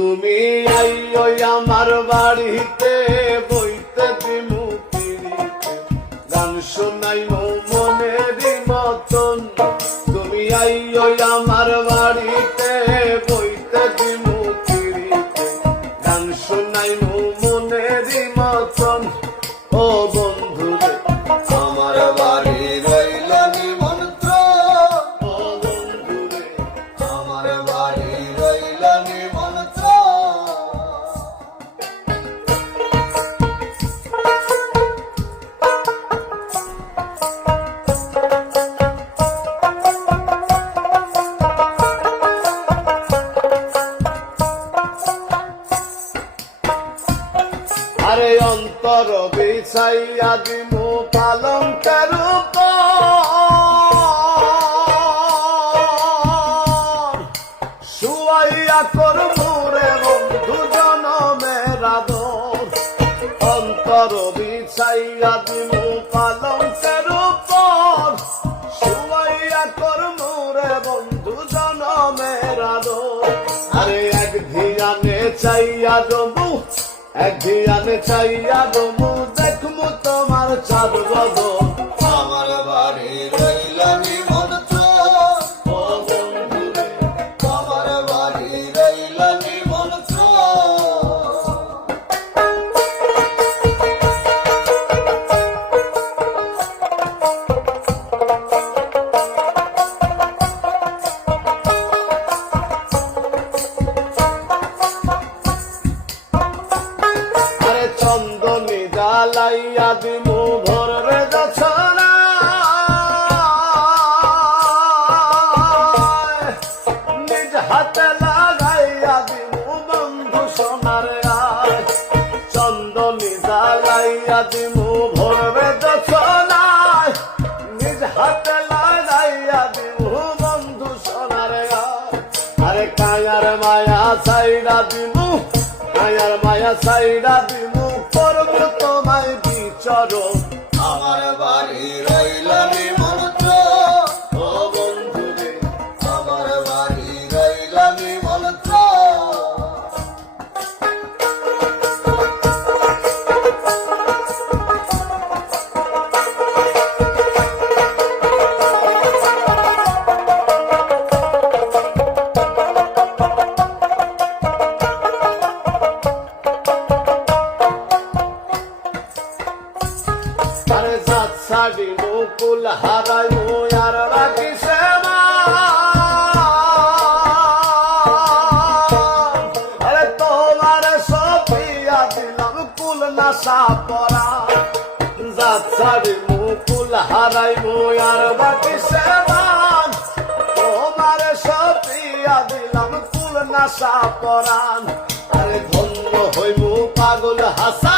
তুমি আইও আমার বাড়িতে বইতে দিমু পিড়িতে গান শোনাইমু মনেরই মতন। তুমি আইও আমার বাড়িতে বইতে দিমু পিড়িতে গান শোনাইমু মনেরই মতন। ও বন্ধুরে আমার বাড়ি রইল নিমন্ত্রণ, ও বন্ধুরে আমার বাড়ি রইল নিমন্ত্রণ। আরে অন্তর বিছাইয়া দিমু পালঙ্কের উপর শুয়াইয়া করমু রে বন্ধু জনমের আদর। অন্তর বিছাইয়া দিমু পালঙ্কের উপর শুয়াইয়া করমু রে বন্ধু জনমের আদর। আরে এক ধিয়ানে চাইয়া দমু এক ধিয়ানে চাইয়া দমু দেখমু তোমার চাঁদ বদন। আমার বাড়ি রইল নিমন্ত্রণ, ও বন্ধুরে আমার বাড়ি রইল নিমন্ত্রণ। আরে চন্দনী জ্বালাইয়া দিমু ভোরে দছনা নিজ হাতে লাগাইয়া দিমু বন্ধু সোনার আয়। চন্দনী জ্বালাইয়া দিমু ভোরে দছনায় নিজ হাতে লাগাইয়া দিমু বন্ধু সোনার আয়। আরে কায়ার মায়া সাইডা দিমু কায়ার মায়া সাইডা দিমু করবো তোমায় বিচরণ। আমার বাড়ি রইল নিমন্ত্রণ, ও বন্ধুরে আমার বাড়ি রইল নিমন্ত্রণ। আরে জাত ছাড়ি মুকুল হারাই আর রাখি সেবা। আরে তোমার সপিয়া দিলাম কুল নাশা পরা। জাত ছাড়ি মুকুল হারাই আর বাকি সেবা। তোমার সপিয়া দিলাম কুল নাশা পরান। আরে ধন্য হইমু পাগল হাসা